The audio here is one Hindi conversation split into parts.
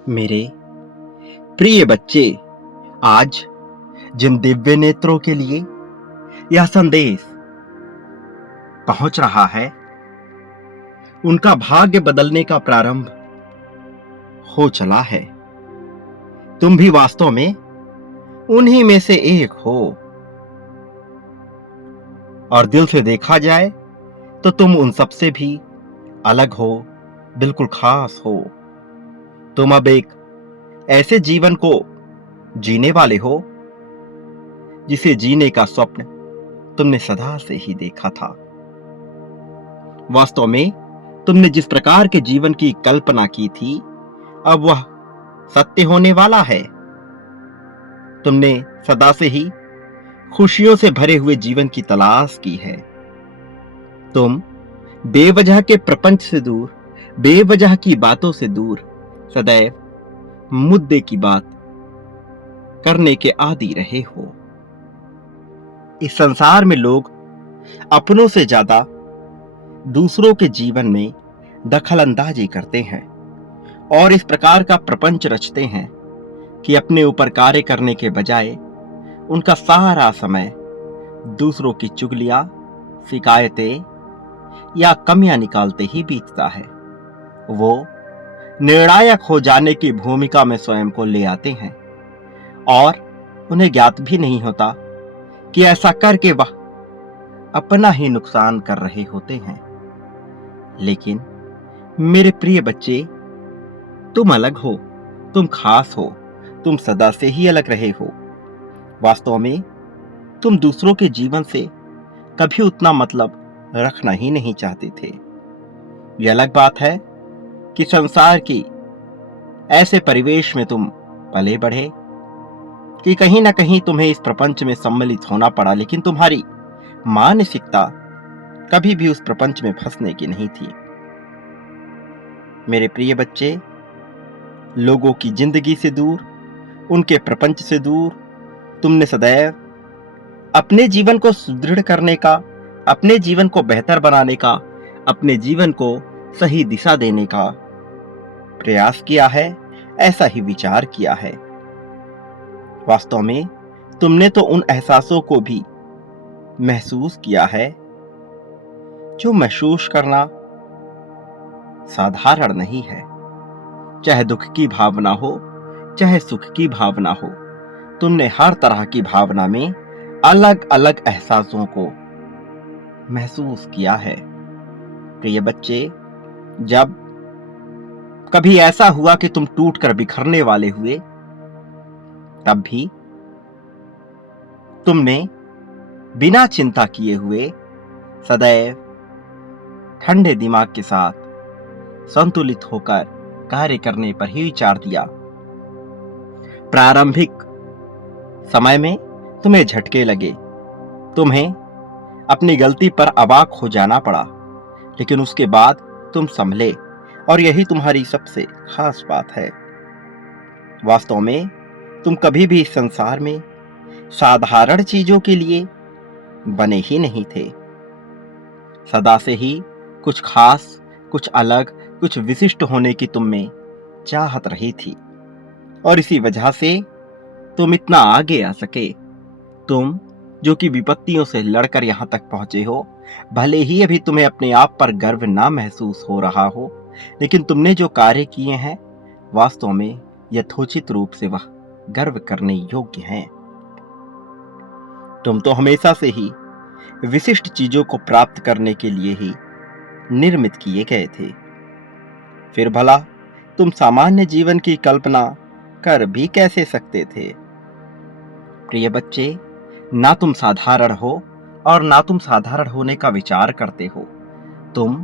मेरे प्रिय बच्चे, आज जिन दिव्य नेत्रों के लिए यह संदेश पहुंच रहा है, उनका भाग्य बदलने का प्रारंभ हो चला है। तुम भी वास्तव में उन्हीं में से एक हो, और दिल से देखा जाए तो तुम उन सबसे भी अलग हो, बिल्कुल खास हो। तुम अब एक ऐसे जीवन को जीने वाले हो जिसे जीने का स्वप्न तुमने सदा से ही देखा था। वास्तव में तुमने जिस प्रकार के जीवन की कल्पना की थी, अब वह सत्य होने वाला है। तुमने सदा से ही खुशियों से भरे हुए जीवन की तलाश की है। तुम बेवजह के प्रपंच से दूर, बेवजह की बातों से दूर, सदैव मुद्दे की बात करने के आदी रहे हो। इस संसार में लोग अपनों से ज्यादा दूसरों के जीवन में दखल अंदाजी करते हैं और इस प्रकार का प्रपंच रचते हैं कि अपने ऊपर कार्य करने के बजाय उनका सारा समय दूसरों की चुगलियां, शिकायतें या कमियां निकालते ही बीतता है। वो निर्णायक हो जाने की भूमिका में स्वयं को ले आते हैं और उन्हें ज्ञात भी नहीं होता कि ऐसा करके वह अपना ही नुकसान कर रहे होते हैं। लेकिन मेरे प्रिय बच्चे, तुम अलग हो, तुम खास हो, तुम सदा से ही अलग रहे हो। वास्तव में तुम दूसरों के जीवन से कभी उतना मतलब रखना ही नहीं चाहते थे। यह अलग बात है कि संसार की ऐसे परिवेश में तुम पले बढ़े कि कहीं ना कहीं तुम्हें इस प्रपंच में सम्मिलित होना पड़ा, लेकिन तुम्हारी मानसिकता कभी भी उस प्रपंच में फंसने की नहीं थी। मेरे प्रिय बच्चे, लोगों की जिंदगी से दूर, उनके प्रपंच से दूर, तुमने सदैव अपने जीवन को सुदृढ़ करने का, अपने जीवन को बेहतर बनाने का, अपने जीवन को सही दिशा देने का प्रयास किया है, ऐसा ही विचार किया है। वास्तव में तुमने तो उन एहसासों को भी महसूस किया है जो महसूस करना साधारण नहीं है। चाहे दुख की भावना हो, चाहे सुख की भावना हो, तुमने हर तरह की भावना में अलग अलग एहसासों को महसूस किया है। प्रिय बच्चे, जब कभी ऐसा हुआ कि तुम टूटकर बिखरने वाले हुए, तब भी तुमने बिना चिंता किए हुए सदैव ठंडे दिमाग के साथ संतुलित होकर कार्य करने पर ही विचार दिया। प्रारंभिक समय में तुम्हें झटके लगे, तुम्हें अपनी गलती पर अवाक हो जाना पड़ा, लेकिन उसके बाद तुम संभले, और यही तुम्हारी सबसे खास बात है। वास्तव में तुम कभी भी इस संसार में साधारण चीजों के लिए बने ही नहीं थे। सदा से ही कुछ खास, कुछ अलग, कुछ विशिष्ट होने की तुम में चाहत रही थी, और इसी वजह से तुम इतना आगे आ सके। तुम जो कि विपत्तियों से लड़कर यहां तक पहुंचे हो, भले ही अभी तुम्हें अपने आप पर गर्व ना महसूस हो रहा हो, लेकिन तुमने जो कार्य किए हैं, वास्तव में यथोचित रूप से वह गर्व करने योग्य हैं। तुम तो हमेशा से ही विशिष्ट चीजों को प्राप्त करने के लिए ही निर्मित किए गए थे। फिर भला तुम सामान्य जीवन की कल्पना कर भी कैसे सकते थे? प्रिय बच्चे, ना तुम साधारण हो और ना तुम साधारण होने का विचार करते हो। तुम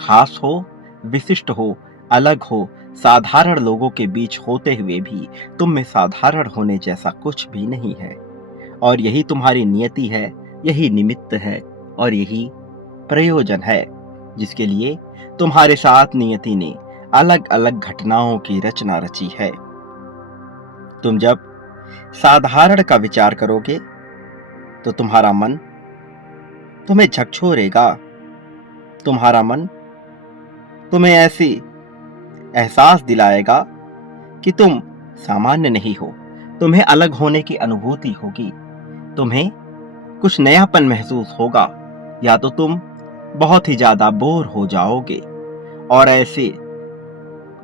खास हो, विशिष्ट हो, अलग हो। साधारण लोगों के बीच होते हुए भी तुम में साधारण होने जैसा कुछ भी नहीं है, और यही तुम्हारी नियति है, यही निमित्त है, और यही प्रयोजन है जिसके लिए तुम्हारे साथ नियति ने अलग अलग घटनाओं की रचना रची है। तुम जब साधारण का विचार करोगे तो तुम्हारा मन तुम्हें झकझोरेगा। तुम्हारा मन तुम्हें ऐसी एहसास दिलाएगा कि तुम सामान्य नहीं हो। तुम्हें अलग होने की अनुभूति होगी, तुम्हें कुछ नयापन महसूस होगा, या तो तुम बहुत ही ज्यादा बोर हो जाओगे। और ऐसे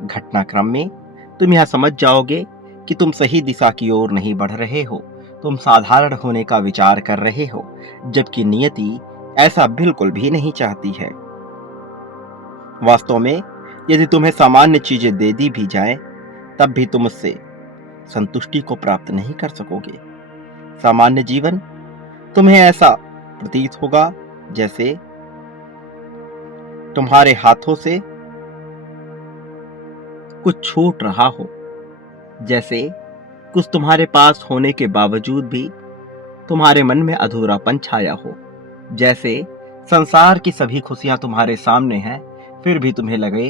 घटनाक्रम में तुम यह समझ जाओगे कि तुम सही दिशा की ओर नहीं बढ़ रहे हो, तुम साधारण होने का विचार कर रहे हो, जबकि नियति ऐसा बिल्कुल भी नहीं चाहती है। वास्तव में यदि तुम्हें सामान्य चीजें दे दी भी जाए, तब भी तुम उससे संतुष्टि को प्राप्त नहीं कर सकोगे। सामान्य जीवन तुम्हें ऐसा प्रतीत होगा जैसे तुम्हारे हाथों से कुछ छूट रहा हो, जैसे कुछ तुम्हारे पास होने के बावजूद भी तुम्हारे मन में अधूरापन छाया हो, जैसे संसार की सभी खुशियां तुम्हारे सामने हैं, फिर भी तुम्हें लगे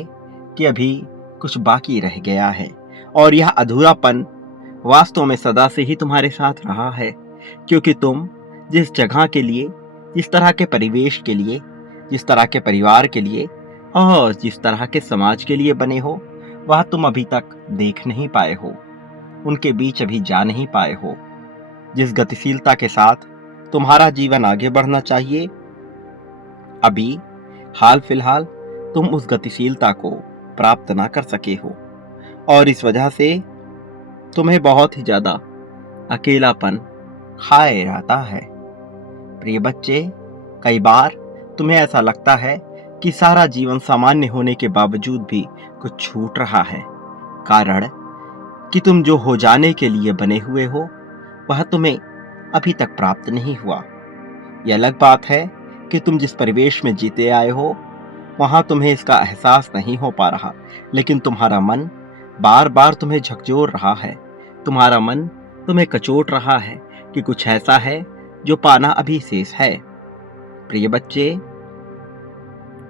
कि अभी कुछ बाकी रह गया है। और यह अधूरापन वास्तव में सदा से ही तुम्हारे साथ रहा है, क्योंकि तुम जिस जगह के लिए, जिस तरह के परिवेश के लिए, जिस तरह के परिवार के लिए और जिस तरह के समाज के लिए बने हो, वह तुम अभी तक देख नहीं पाए हो, उनके बीच अभी जा नहीं पाए हो। जिस गतिशीलता के साथ तुम्हारा जीवन आगे बढ़ना चाहिए, अभी हाल फिलहाल तुम उस गतिशीलता को प्राप्त ना कर सके हो, और इस वजह से तुम्हें बहुत ही ज्यादा अकेलापन खाए रहता है। प्रिय बच्चे, कई बार तुम्हें ऐसा लगता है कि सारा जीवन सामान्य होने के बावजूद भी कुछ छूट रहा है, कारण कि तुम जो हो जाने के लिए बने हुए हो वह तुम्हें अभी तक प्राप्त नहीं हुआ। यह अलग बात है कि तुम जिस परिवेश में जीते आए हो वहां तुम्हें इसका एहसास नहीं हो पा रहा, लेकिन तुम्हारा मन बार बार तुम्हें झकझोर रहा है, तुम्हारा मन तुम्हें कचोट रहा है कि कुछ ऐसा है जो पाना अभी शेष है। प्रिय बच्चे,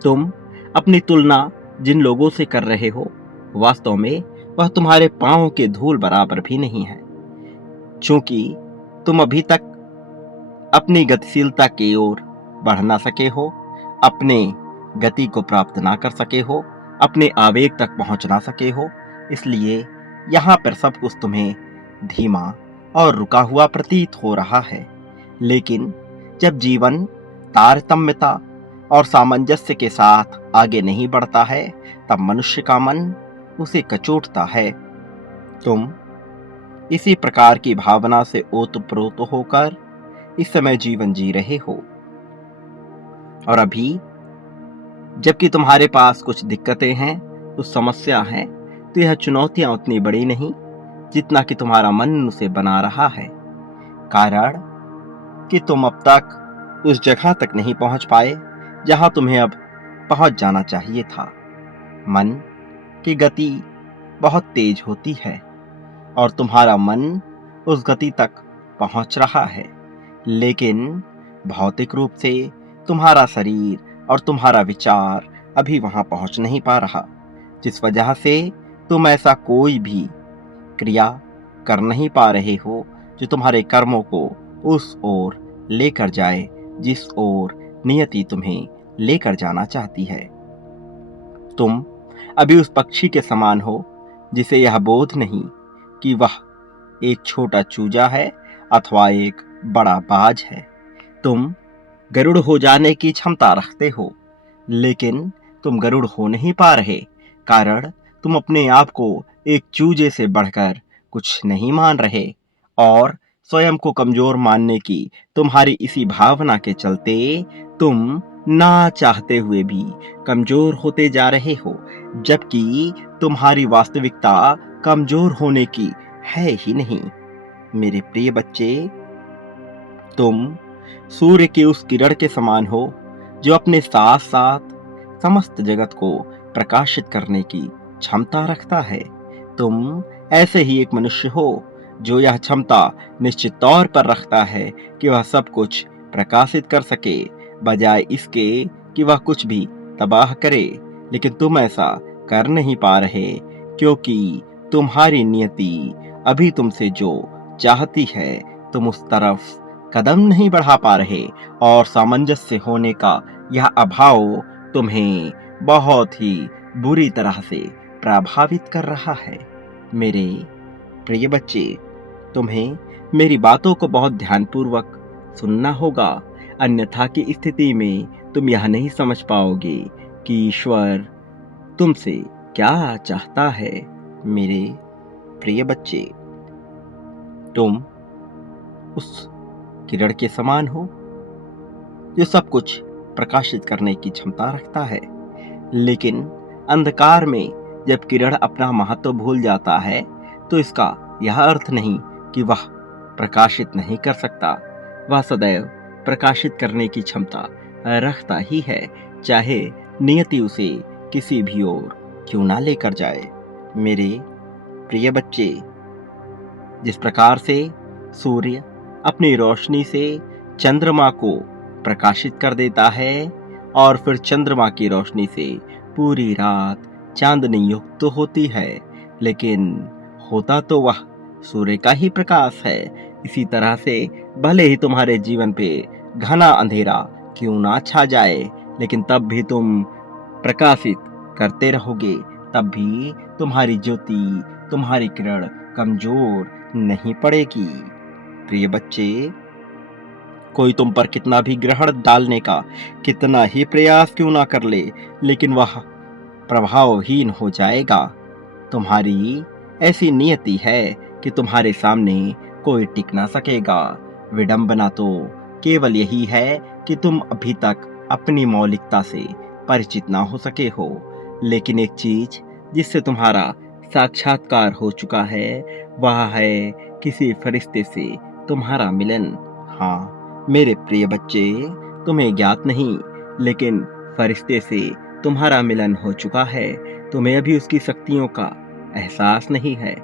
तुम अपनी तुलना जिन लोगों से कर रहे हो, वास्तव में वह तुम्हारे पांवों के धूल बराबर भी नहीं है, क्योंकि तुम अभी तक अपनी गतिशीलता की ओर बढ़ ना सके हो, अपने गति को प्राप्त ना कर सके हो, अपने आवेग तक पहुंच ना सके हो। इसलिए यहाँ पर सब कुछ तुम्हें धीमा और रुका हुआ प्रतीत हो रहा है। लेकिन जब जीवन तारतम्यता और सामंजस्य के साथ आगे नहीं बढ़ता है, तब मनुष्य का मन उसे कचोटता है। तुम इसी प्रकार की भावना से ओतप्रोत होकर इस समय जीवन जी रहे हो, और अभी जबकि तुम्हारे पास कुछ दिक्कतें हैं, कुछ समस्या है, तो यह चुनौतियां उतनी बड़ी नहीं जितना कि तुम्हारा मन उसे बना रहा है, कारण कि तुम अब तक उस जगह तक नहीं पहुंच पाए जहां तुम्हें अब पहुंच जाना चाहिए था। मन की गति बहुत तेज होती है और तुम्हारा मन उस गति तक पहुंच रहा है, लेकिन भौतिक रूप से तुम्हारा शरीर और तुम्हारा विचार अभी वहां पहुंच नहीं पा रहा, जिस वजह से तुम ऐसा कोई भी क्रिया कर नहीं पा रहे हो जो तुम्हारे कर्मों को उस ओर लेकर जाए जिस ओर नियति तुम्हें लेकर जाना चाहती है। तुम अभी उस पक्षी के समान हो जिसे यह बोध नहीं कि वह एक छोटा चूजा है अथवा एक बड़ा बाज है। तुम गरुड़ हो जाने की क्षमता रखते हो, लेकिन तुम गरुड़ हो नहीं पा रहे, कारण तुम अपने आप को एक चूजे से बढ़कर कुछ नहीं मान रहे, और स्वयं को कमजोर मानने की तुम्हारी इसी भावना के चलते तुम ना चाहते हुए भी कमजोर होते जा रहे हो, जबकि तुम्हारी वास्तविकता कमजोर होने की है ही नहीं। मेरे प्रिय बच्चे, तुम सूर्य के उस किरण के समान हो जो अपने साथ साथ समस्त जगत को प्रकाशित करने की क्षमता रखता है। तुम ऐसे ही एक मनुष्य हो जो यह क्षमता निश्चित तौर पर रखता है कि वह सब कुछ प्रकाशित कर सके, बजाय इसके कि वह कुछ भी तबाह करे। लेकिन तुम ऐसा कर नहीं पा रहे, क्योंकि तुम्हारी नियति अभी तुमसे जो चाहती है तुम उस तरफ कदम नहीं बढ़ा पा रहे, और सामंजस्य होने का यह अभाव तुम्हें बहुत ही बुरी तरह से प्रभावित कर रहा है। मेरे प्रिय बच्चे, तुम्हें मेरी बातों को बहुत ध्यानपूर्वक सुनना होगा, अन्यथा की स्थिति में तुम यह नहीं समझ पाओगे कि ईश्वर तुमसे क्या चाहता है। मेरे प्रिय बच्चे, तुम उस किरण के समान हो जो सब कुछ प्रकाशित करने की क्षमता रखता है, लेकिन अंधकार में जब किरण अपना महत्व भूल जाता है तो इसका यह अर्थ नहीं कि वह प्रकाशित नहीं कर सकता। वह सदैव प्रकाशित करने की क्षमता रखता ही है, चाहे नियति उसे किसी भी ओर क्यों ना लेकर जाए। मेरे प्रिय बच्चे, जिस प्रकार से सूर्य अपनी रोशनी से चंद्रमा को प्रकाशित कर देता है और फिर चंद्रमा की रोशनी से पूरी रात चांदनी युक्त तो होती है, लेकिन होता तो वह सूर्य का ही प्रकाश है। इसी तरह से भले ही तुम्हारे जीवन पे घना अंधेरा क्यों ना छा जाए, लेकिन तब भी तुम प्रकाशित करते रहोगे, तब भी तुम्हारी ज्योति, तुम्हारी किरण कमजोर नहीं पड़ेगी। प्रिय बच्चे, कोई तुम पर कितना भी ग्रहण डालने का कितना ही प्रयास क्यों ना कर ले, लेकिन वह प्रभावहीन हो जाएगा। तुम्हारी ऐसी नियति है कि तुम्हारे सामने कोई टिक ना सकेगा। विडंबना तो केवल यही है कि तुम अभी तक अपनी मौलिकता से परिचित ना हो सके हो, लेकिन एक चीज जिससे तुम्हारा साक्षात्कार हो चुका है वह है किसी फरिश्ते से तुम्हारा मिलन। हाँ मेरे प्रिय बच्चे, तुम्हें ज्ञात नहीं, लेकिन फरिश्ते से तुम्हारा मिलन हो चुका है। तुम्हें अभी उसकी शक्तियों का एहसास नहीं है,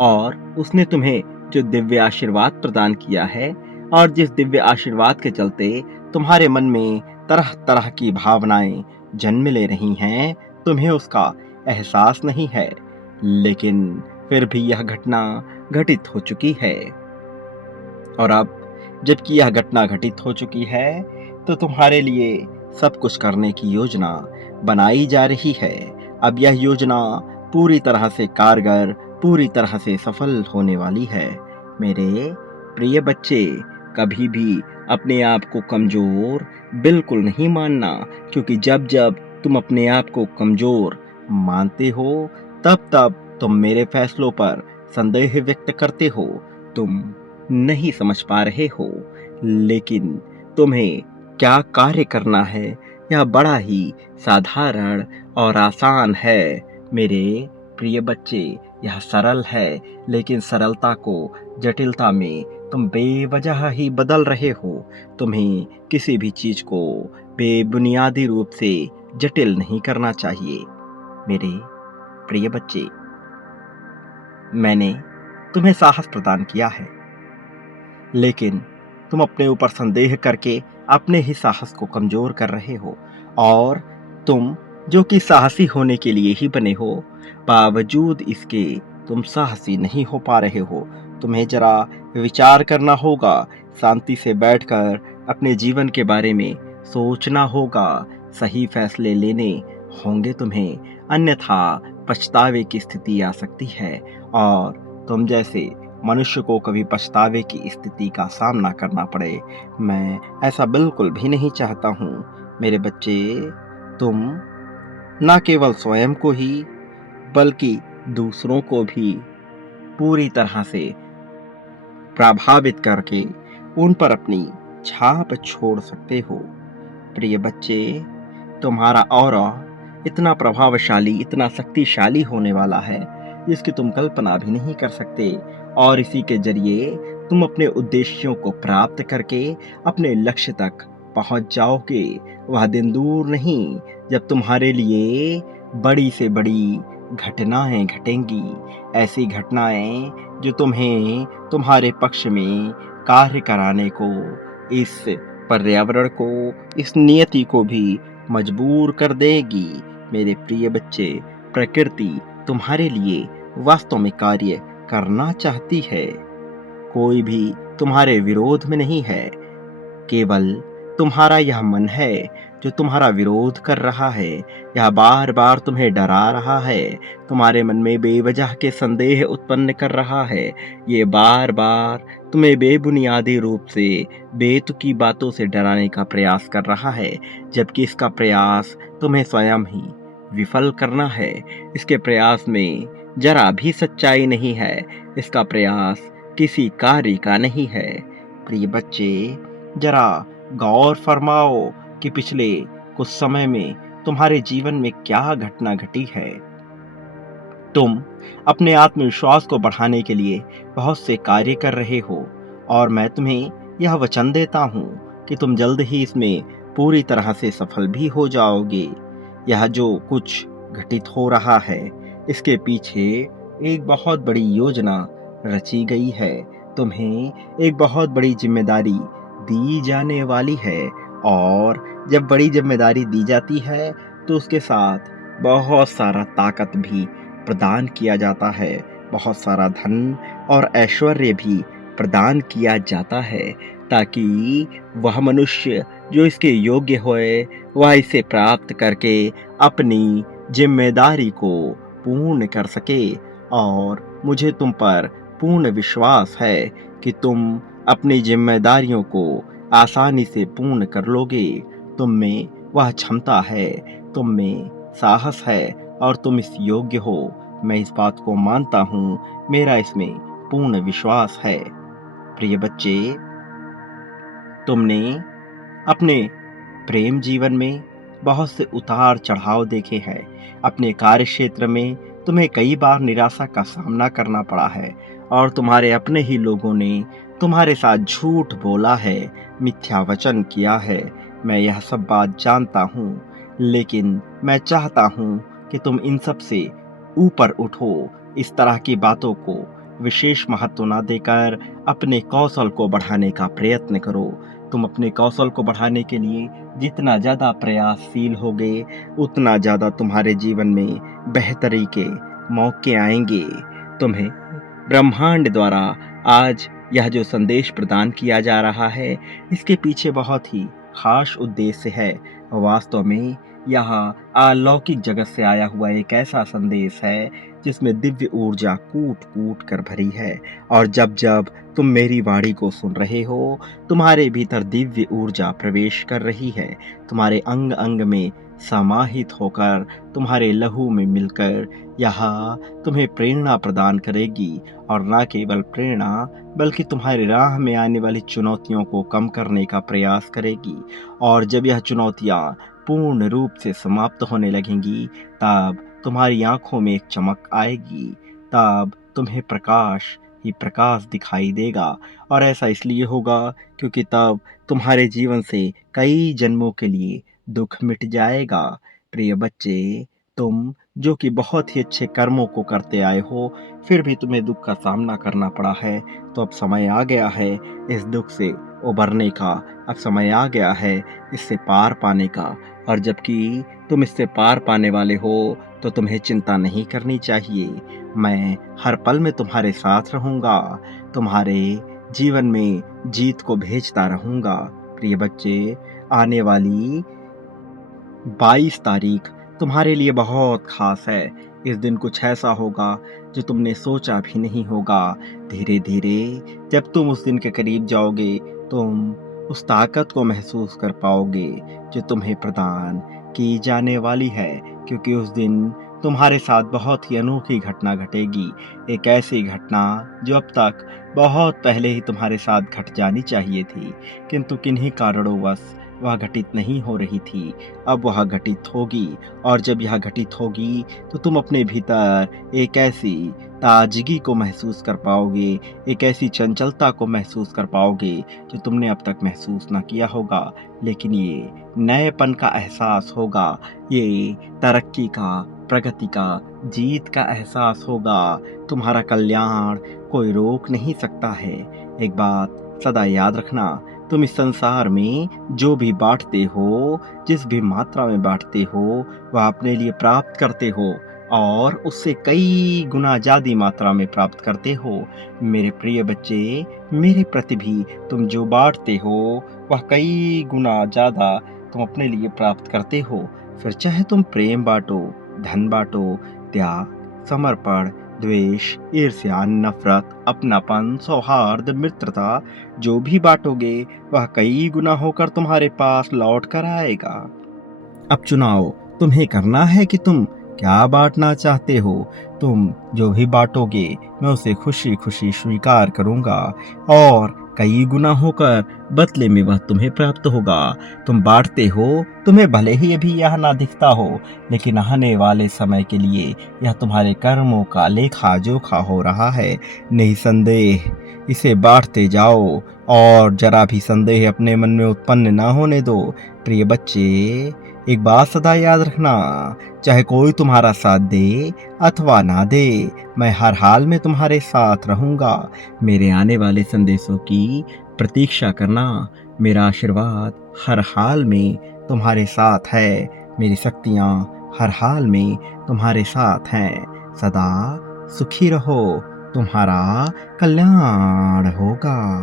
और उसने तुम्हें जो दिव्य आशीर्वाद प्रदान किया है और जिस दिव्य आशीर्वाद के चलते तुम्हारे मन में तरह तरह की भावनाएं जन्म ले रही हैं, तुम्हें उसका एहसास नहीं है। लेकिन फिर भी यह घटना घटित हो चुकी है, और अब जबकि यह घटना घटित हो चुकी है तो तुम्हारे लिए सब कुछ करने की योजना बनाई जा रही है। अब यह योजना पूरी तरह से कारगर, पूरी तरह से सफल होने वाली है। मेरे प्रिय बच्चे, कभी भी अपने आप को कमजोर बिल्कुल नहीं मानना, क्योंकि जब जब तुम अपने आप को कमजोर मानते हो तब तब तुम मेरे फैसलों पर संदेह व्यक्त करते हो। तुम नहीं समझ पा रहे हो, लेकिन तुम्हें क्या कार्य करना है यह बड़ा ही साधारण और आसान है। मेरे प्रिय बच्चे, यह सरल है, लेकिन सरलता को जटिलता में तुम बेवजह ही बदल रहे हो। तुम्हें किसी भी चीज को बेबुनियादी रूप से जटिल नहीं करना चाहिए। मेरे प्रिय बच्चे, मैंने तुम्हें साहस प्रदान किया है, लेकिन तुम अपने ऊपर संदेह करके अपने ही साहस को कमजोर कर रहे हो, और तुम जो कि साहसी होने के लिए ही बने हो, बावजूद इसके तुम साहसी नहीं हो पा रहे हो। तुम्हें जरा विचार करना होगा, शांति से बैठकर अपने जीवन के बारे में सोचना होगा, सही फैसले लेने होंगे तुम्हें, अन्यथा पछतावे की स्थिति आ सकती है, और तुम जैसे मनुष्य को कभी पछतावे की स्थिति का सामना करना पड़े, मैं ऐसा बिल्कुल भी नहीं चाहता हूँ। मेरे बच्चे, तुम न केवल स्वयं को ही बल्कि दूसरों को भी पूरी तरह से प्रभावित करके उन पर अपनी छाप छोड़ सकते हो। प्रिय बच्चे, तुम्हारा ऑरा इतना प्रभावशाली, इतना शक्तिशाली होने वाला है जिसकी तुम कल्पना भी नहीं कर सकते, और इसी के जरिए तुम अपने उद्देश्यों को प्राप्त करके अपने लक्ष्य तक पहुंच जाओगे। वह दिन दूर नहीं जब तुम्हारे लिए बड़ी से बड़ी घटनाएं घटेंगी, ऐसी घटनाएं जो तुम्हें तुम्हारे पक्ष में कार्य कराने को, इस पर्यावरण को, इस नियति को भी मजबूर कर देगी। मेरे प्रिय बच्चे, प्रकृति तुम्हारे लिए वास्तव में कार्य करना चाहती है, कोई भी तुम्हारे विरोध में नहीं है। केवल तुम्हारा यह मन है जो तुम्हारा विरोध कर रहा है, यह बार बार तुम्हें डरा रहा है, तुम्हारे मन में बेवजह के संदेह उत्पन्न कर रहा है, ये बार बार तुम्हें बेबुनियादी रूप से बेतुकी बातों से डराने का प्रयास कर रहा है, जबकि इसका प्रयास तुम्हें स्वयं ही विफल करना है। इसके प्रयास में जरा भी सच्चाई नहीं है, इसका प्रयास किसी कार्य का नहीं है। प्रिय बच्चे, जरा गौर फरमाओ कि पिछले कुछ समय में तुम्हारे जीवन में क्या घटना घटी है। तुम अपने आत्मविश्वास को बढ़ाने के लिए बहुत से कार्य कर रहे हो और मैं तुम्हें यह वचन देता हूँ कि तुम जल्द ही इसमें पूरी तरह से सफल भी हो जाओगे। यह जो कुछ घटित हो रहा है, इसके पीछे एक बहुत बड़ी योजना रची गई है। तुम्हें एक बहुत बड़ी जिम्मेदारी दी जाने वाली है और जब बड़ी जिम्मेदारी दी जाती है तो उसके साथ बहुत सारा ताकत भी प्रदान किया जाता है, बहुत सारा धन और ऐश्वर्य भी प्रदान किया जाता है, ताकि वह मनुष्य जो इसके योग्य होए वह इसे प्राप्त करके अपनी जिम्मेदारी को पूर्ण कर सके। और मुझे तुम पर पूर्ण विश्वास है कि तुम अपनी जिम्मेदारियों को आसानी से पूर्ण कर लोगे। तुम में वह क्षमता है, तुम में साहस है और तुम इस योग्य हो। मैं इस बात को मानता हूँ, मेरा इसमें पूर्ण विश्वास है। प्रिय बच्चे, तुमने अपने प्रेम जीवन में बहुत से उतार चढ़ाव देखे हैं। अपने कार्य क्षेत्र में तुम्हें कई बार निराशा का सामना करना पड़ा है और तुम्हारे अपने ही लोगों ने तुम्हारे साथ झूठ बोला है, मिथ्या वचन किया है। मैं यह सब बात जानता हूँ, लेकिन मैं चाहता हूँ कि तुम इन सब से ऊपर उठो। इस तरह की बातों को विशेष महत्व न देकर अपने कौशल को बढ़ाने का प्रयत्न करो। तुम अपने कौशल को बढ़ाने के लिए जितना ज़्यादा प्रयासशील होगे, उतना ज़्यादा तुम्हारे जीवन में बेहतरी के मौके आएंगे। तुम्हें ब्रह्मांड द्वारा आज यह जो संदेश प्रदान किया जा रहा है, इसके पीछे बहुत ही खास उद्देश्य है। वास्तव में यह अलौकिक जगत से आया हुआ एक ऐसा संदेश है जिसमें दिव्य ऊर्जा कूट कूट कर भरी है। और जब जब तुम मेरी वाणी को सुन रहे हो, तुम्हारे भीतर दिव्य ऊर्जा प्रवेश कर रही है, तुम्हारे अंग अंग में समाहित होकर तुम्हारे लहू में मिलकर यह तुम्हें प्रेरणा प्रदान करेगी। और न केवल प्रेरणा, बल्कि तुम्हारी राह में आने वाली चुनौतियों को कम करने का प्रयास करेगी। और जब यह चुनौतियाँ पूर्ण रूप से समाप्त होने लगेंगी, तब तुम्हारी आंखों में एक चमक आएगी, तब तुम्हें प्रकाश ही प्रकाश दिखाई देगा। और ऐसा इसलिए होगा क्योंकि तब तुम्हारे जीवन से कई जन्मों के लिए दुख मिट जाएगा। प्रिय बच्चे, तुम जो कि बहुत ही अच्छे कर्मों को करते आए हो, फिर भी तुम्हें दुख का सामना करना पड़ा है, तो अब समय आ गया है इस दुख से उबरने का। अब समय आ गया है इससे पार पाने का। और जबकि तुम इससे पार पाने वाले हो, तो तुम्हें चिंता नहीं करनी चाहिए। मैं हर पल में तुम्हारे साथ रहूँगा, तुम्हारे जीवन में जीत को भेजता रहूँगा। प्रिय बच्चे, आने वाली 22 तारीख तुम्हारे लिए बहुत खास है। इस दिन कुछ ऐसा होगा जो तुमने सोचा भी नहीं होगा। धीरे धीरे जब तुम उस दिन के करीब जाओगे, तुम उस ताकत को महसूस कर पाओगे जो तुम्हें प्रदान की जाने वाली है, क्योंकि उस दिन तुम्हारे साथ बहुत ही अनोखी घटना घटेगी। एक ऐसी घटना जो अब तक बहुत पहले ही तुम्हारे साथ घट जानी चाहिए थी, किंतु किन्हीं कारणोंवश वह घटित नहीं हो रही थी। अब वह घटित होगी, और जब यह घटित होगी तो तुम अपने भीतर एक ऐसी ताजगी को महसूस कर पाओगे, एक ऐसी चंचलता को महसूस कर पाओगे जो तुमने अब तक महसूस ना किया होगा। लेकिन ये नएपन का एहसास होगा, ये तरक्की का, प्रगति का, जीत का एहसास होगा। तुम्हारा कल्याण कोई रोक नहीं सकता है। एक बात सदा याद रखना, तुम इस संसार में जो भी बांटते हो, जिस भी मात्रा में बांटते हो, वह अपने लिए प्राप्त करते हो। और उससे कई गुना ज़्यादा मात्रा में प्राप्त करते हो। मेरे प्रिय बच्चे, मेरे प्रति भी तुम जो बाँटते हो, वह कई गुना ज़्यादा तुम अपने लिए प्राप्त करते हो। फिर चाहे तुम प्रेम बाँटो, धन बाँटो, त्याग, समर्पण, द्वेष, ईर्ष्या, नफ़रत, अपनापन, सौहार्द, मित्रता, जो भी बाँटोगे, वह कई गुना होकर तुम्हारे पास लौट कर आएगा। अब चुनाव तुम्हें करना है कि तुम क्या बाँटना चाहते हो। तुम जो भी बाँटोगे, मैं उसे खुशी-खुशी स्वीकार करूँगा और कई गुना होकर बदले में वह तुम्हें प्राप्त होगा। तुम बाँटते हो, तुम्हें भले ही अभी यह ना दिखता हो, लेकिन आने वाले समय के लिए यह तुम्हारे कर्मों का लेखा-जोखा हो रहा है। निःसंदेह इसे बाँटते जाओ और ज़रा भी संदेह अपने मन में उत्पन्न ना होने दो। प्रिय बच्चे, एक बात सदा याद रखना, चाहे कोई तुम्हारा साथ दे अथवा ना दे, मैं हर हाल में तुम्हारे साथ रहूँगा। मेरे आने वाले संदेशों की प्रतीक्षा करना। मेरा आशीर्वाद हर हाल में तुम्हारे साथ है। मेरी शक्तियाँ हर हाल में तुम्हारे साथ हैं। सदा सुखी रहो, तुम्हारा कल्याण होगा।